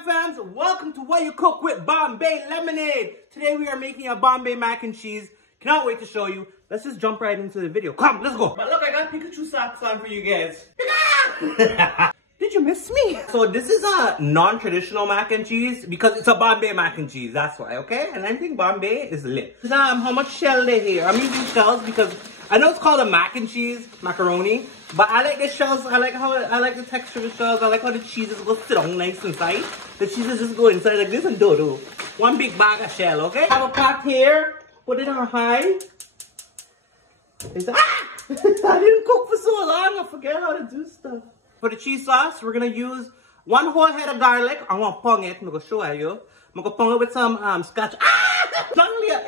fans, welcome to What You Cook with Bombay Lemonade. Today we are making a Bombay mac and cheese. Cannot wait to show you. Let's just jump right into the video. Come, let's go. But look, I got Pikachu socks on for you guys. Did you miss me? So this is a non-traditional mac and cheese because it's a Bombay mac and cheese. That's why, okay? And I think Bombay is lit. How much shell they here? I'm using shells because I know it's called a mac and cheese, macaroni. But I like the shells. I like the texture of the shells. I like how the cheeses go sit on nice inside. The cheeses just go inside like this and do. One big bag of shell, okay? Have a pot here. Put it on high. I didn't cook for so long. I forget how to do stuff. For the cheese sauce, we're gonna use 1 whole head of garlic. I'm gonna pong it. I'm gonna show you. I'm gonna pong it with some scotch.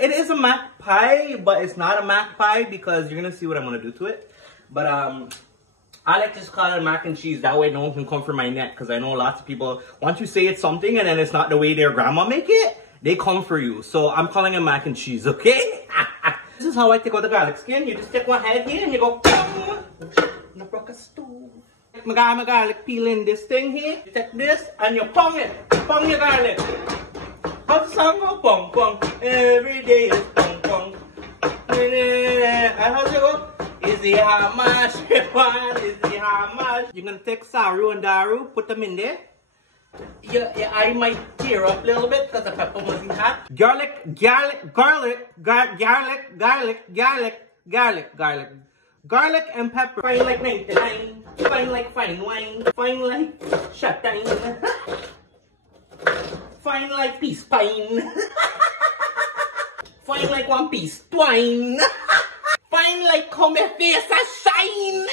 It is a mac pie, but it's not a mac pie because you're gonna see what I'm gonna do to it. But I like to just call it mac and cheese. That way no one can come for my neck. Because I know lots of people, once you say it's something and then it's not the way their grandma make it, they come for you. So I'm calling it mac and cheese, okay? This is how I take out the garlic skin. You just take one head here and you go, pong! And I broke a stove. I got my garlic peel in this thing here. You take this and you pong it. Pong your garlic. How's the song go? Pong, pong. Every day is pong, pong. And how's it go? Is it how much? Is it how much? You're gonna take Saru and Daru, put them in there. Your eye might tear up a little bit because the pepper wasn't hot. Garlic and pepper. Fine like 99. Fine like fine wine. Fine like shutine. Fine like peace pine. Fine like one piece twine. Fine like how my face a shine.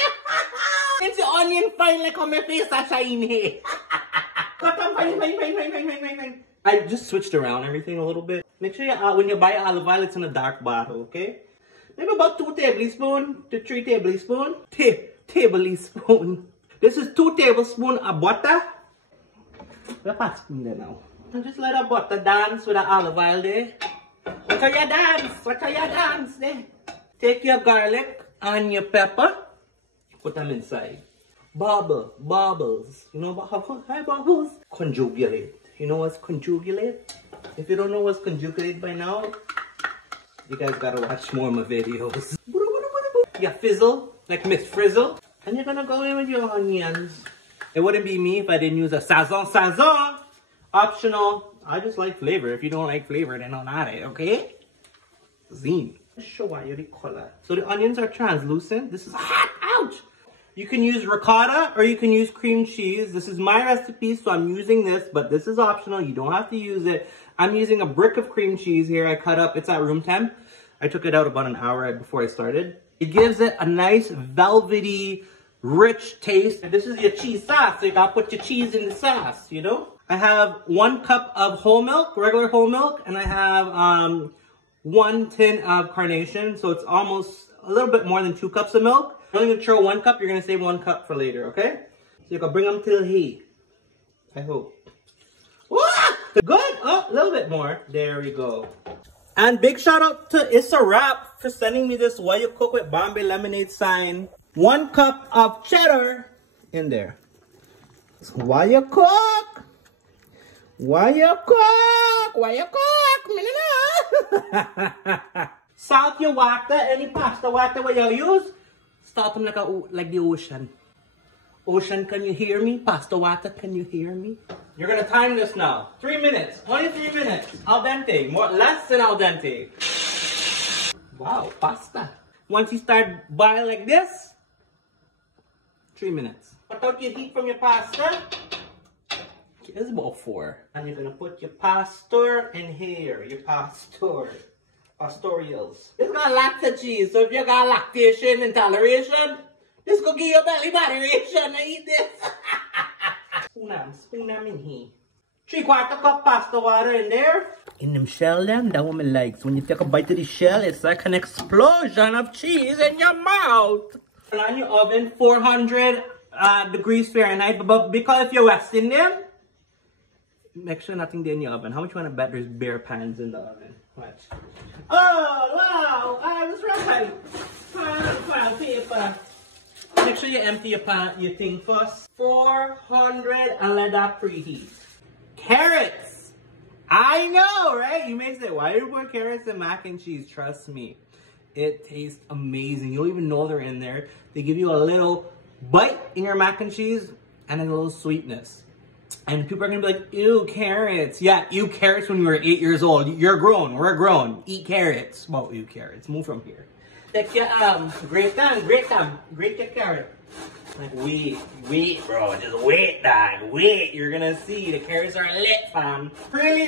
It's the onion fine like how my face a shine here. Cut them fine. I just switched around everything a little bit. Make sure you, when you buy olive oil, it's in a dark bottle, okay? Maybe about 2 tablespoons to 3 tablespoons. Tablespoon. This is 2 tablespoons of butter. We're passing there now. And just let the butter dance with the olive oil there. Watch how you dance. Watch how you dance there. Take your garlic and your pepper, put them inside. Bubbles. You know about hi bubbles? Conjugulate. You know what's conjugulate? If you don't know what's conjugulate by now, you guys gotta watch more of my videos. You fizzle, like Miss Frizzle. And you're gonna go in with your onions. It wouldn't be me if I didn't use a sazon. Optional. I just like flavor. If you don't like flavor, then don't add it, okay? Zine. Show you the color. So the onions are translucent. This is hot. Ouch! You can use ricotta or you can use cream cheese. This is my recipe, so I'm using this, but this is optional. You don't have to use it. I'm using a brick of cream cheese here. I cut up. It's at room temp. I took it out about an hour before I started. It gives it a nice velvety, rich taste. And this is your cheese sauce, so you gotta put your cheese in the sauce, you know? I have 1 cup of whole milk, regular whole milk, and I have 1 tin of carnation, so it's almost a little bit more than 2 cups of milk. You're only gonna throw 1 cup, you're gonna save 1 cup for later, okay? So you can bring them till heat. I hope. Ah! Good! Oh, a little bit more. There we go. And big shout out to It's a Wrap for sending me this What You Cook with Bombay Lemonade sign. 1 cup of cheddar in there. So what you cook? What you cook? What you cook? Salt your water, any pasta water what you use, start them like the ocean. Ocean, can you hear me? Pasta water, can you hear me? You're gonna time this now. 3 minutes, only 3 minutes. Al dente, more less than al dente. Wow, pasta. Once you start boiling like this, 3 minutes. Cut out your heat from your pasta. It's about 4. And you're gonna put your pastor in here. Your pastorials. It's got lots of cheese, so if you got lactation and toleration, this go give you belly moderation. I eat this. Spoon them in here. 3/4 cup pasta water in there. In them shell them, that woman likes. When you take a bite of the shell, it's like an explosion of cheese in your mouth. Put on your oven, 400 degrees Fahrenheit. But because if you're westing them, make sure nothing there in your oven. How much you want to bet there's bare pans in the oven? Watch. Oh, wow. I was right. File paper. Make sure you empty your thing first. 400 and let that preheat. carrots. I know, right? You may say, why do you put carrots in mac and cheese? Trust me, it tastes amazing. You don't even know they're in there. They give you a little bite in your mac and cheese and a little sweetness. And people are gonna be like, ew, carrots. Yeah, ew, carrots when you were 8 years old. You're grown, we're grown. Eat carrots. Well, ew, carrots. Move from here. Take your grate your carrot. Like, wait, bro. Just wait, dog. Wait. You're gonna see the carrots are lit, fam. Really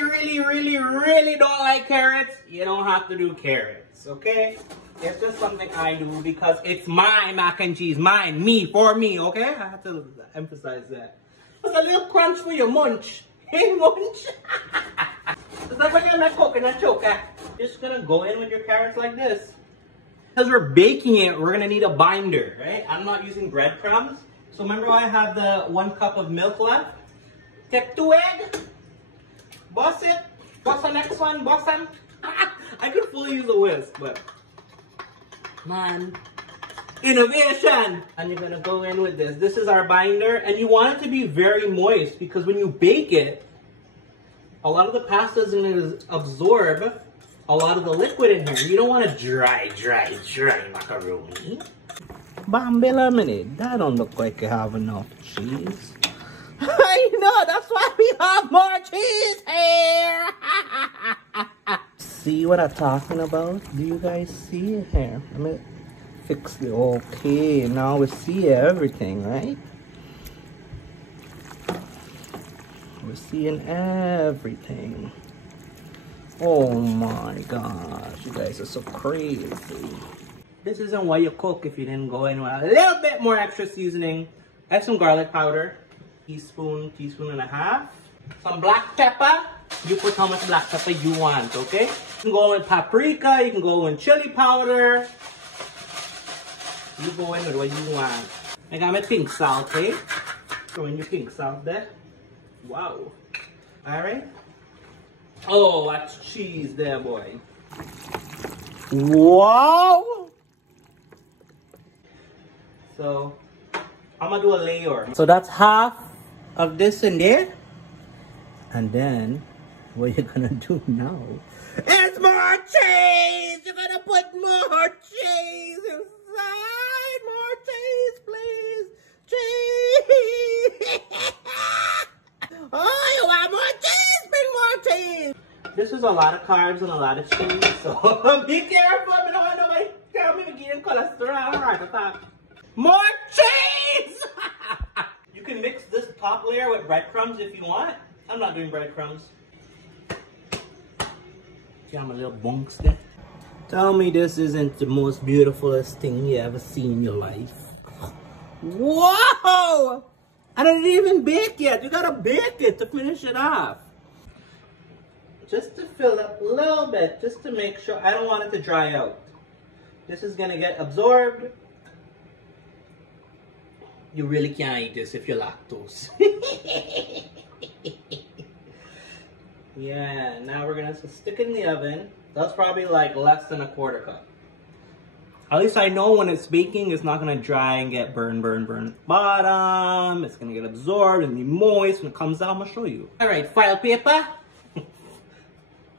don't like carrots? You don't have to do carrots, okay? It's just something I do because it's my mac and cheese. Mine, me, for me, okay? I have to emphasize that. It's a little crunch for your munch. Hey, munch. It's like when you make coconut choker. Just gonna go in with your carrots like this. Because we're baking it, we're gonna need a binder, right? I'm not using breadcrumbs. So remember I have the 1 cup of milk left? Take 2 eggs, boss it, boss the next one, boss them. I could fully use a whisk, but man, innovation! And you're gonna go in with this. This is our binder, and you want it to be very moist because when you bake it, a lot of the pasta is gonna absorb a lot of the liquid in here. You don't want a dry macaroni. Bombay lemonade. That don't look like you have enough cheese. I know, that's why we have more cheese here. See what I'm talking about? Do you guys see it here? Let me fix it. Okay, now we see everything, right? We're seeing everything. Oh my gosh, you guys are so crazy. This isn't what you cook if you didn't go in with a little bit more extra seasoning. Add some garlic powder, teaspoon and a half. Some black pepper. You put how much black pepper you want, okay? You can go with paprika, you can go with chili powder. You go in with what you want. I got my pink salt, okay? Throw in your pink salt there. Wow. Alright. Oh, that's cheese there, boy. Wow! So, I'm gonna do a layer. So that's half of this in there. And then, what you're gonna do now is more cheese! You're gonna put more cheese inside! More cheese, please! Cheese! Oh, you want more cheese? Bring more cheese! This is a lot of carbs and a lot of cheese, so be careful. I don't want nobody tell me to get cholesterol or heart attack. More cheese! You can mix this top layer with breadcrumbs if you want. I'm not doing breadcrumbs. See how my little bunks there? Tell me this isn't the most beautifulest thing you ever seen in your life. Whoa! I didn't even bake yet. You gotta bake it to finish it off. Just to fill up a little bit, just to make sure. I don't want it to dry out. This is gonna get absorbed. You really can't eat this if you're lactose. Yeah, now we're gonna stick it in the oven. That's probably like less than a 1/4 cup. At least I know when it's baking, it's not gonna dry and get burn bottom. It's gonna get absorbed and be moist. When it comes out, I'm gonna show you. All right, file paper.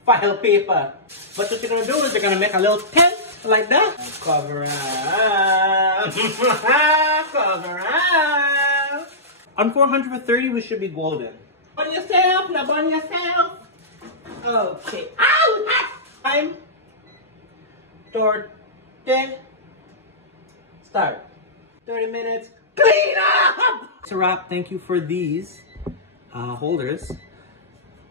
File paper. What you're gonna do is you're gonna make a little tent like that. And cover up. Cover up. On 430, we should be golden. Burn yourself, now burn yourself. Okay. Ow! Time. Start. 30 minutes. Clean up! It's a wrap. Thank you for these holders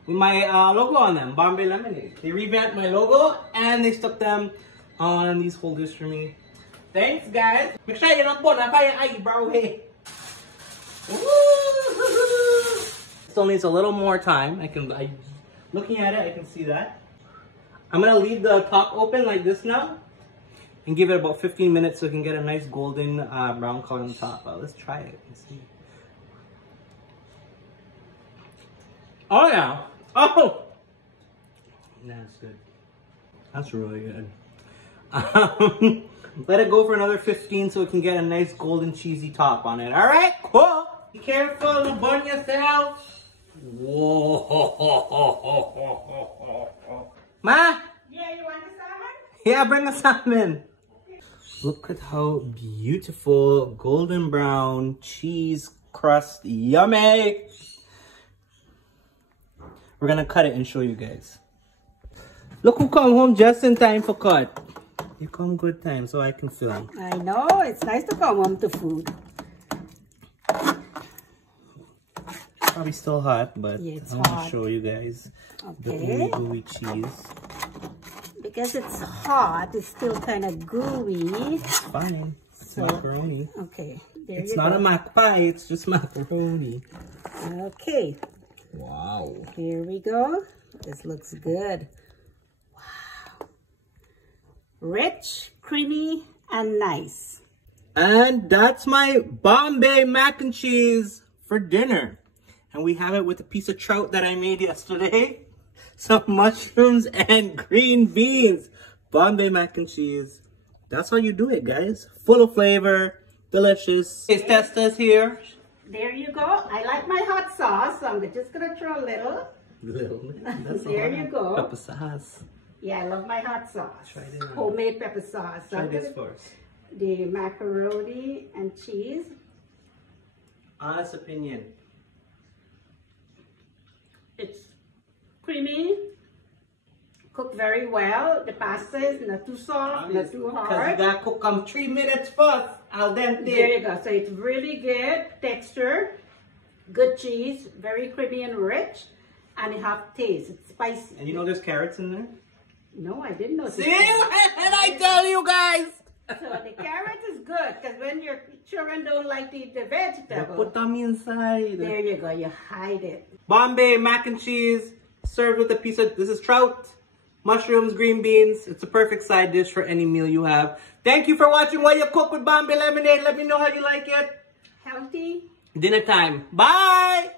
with my logo on them, Bombay Lemonade. They revamped my logo and they stuck them on these holders for me. Thanks, guys. Make sure you don't put a fire eyebrow here. Still needs a little more time. Looking at it, I can see that. I'm gonna leave the top open like this now and give it about 15 minutes so we can get a nice golden brown color on the top. Let's try it and see. Oh yeah. Oh! That's good. That's really good. Let it go for another 15 so we can get a nice golden cheesy top on it. Alright, cool. Be careful, don't burn yourself. Whoa. Ma? Yeah, you want the salmon? Yeah, bring the salmon. Look at how beautiful golden brown cheese crust. Yummy. We're gonna cut it and show you guys. Look who come home just in time for cut. You come good time so I can film. I know, it's nice to come home to food. Probably still hot, but Yeah, it's I'm gonna hot. show you guys the Okay. gooey cheese. Because it's hot, it's still kind of gooey. It's fine. It's So- macaroni. Okay, there It's you not go. a mac pie, it's just macaroni. Okay, Wow. here we go. This looks good. Wow. Rich, creamy, and nice. And that's my Bombay mac and cheese for dinner. And we have it with a piece of trout that I made yesterday. Some mushrooms and green beans. Bombay mac and cheese. That's how you do it, guys. Full of flavor, delicious. Taste testers here. There you go. I like my hot sauce, so I'm just gonna throw a little. That's There you go. Pepper sauce. Yeah, I love my hot sauce. Try it out. Homemade pepper sauce. So Try I'm this gonna- first. The macaroni and cheese. Honest opinion. It's creamy, cooked very well. The pasta is not too soft, not too Because hard. you gotta cook them 3 minutes first. Al There dente. you go. So it's really good texture, good cheese, very creamy and rich, and it have taste. It's spicy. And you know there's carrots in there? No, I didn't know. See? And I tell you guys. So the carrot is good because when your children don't like to eat the vegetable, Put them inside. there you go. You hide it. Bombay mac and cheese served with a piece of, this is trout, mushrooms, green beans. It's a perfect side dish for any meal you have. Thank you for watching What You Cook with Bombay Lemonade. Let me know how you like it. Healthy. Dinner time. Bye.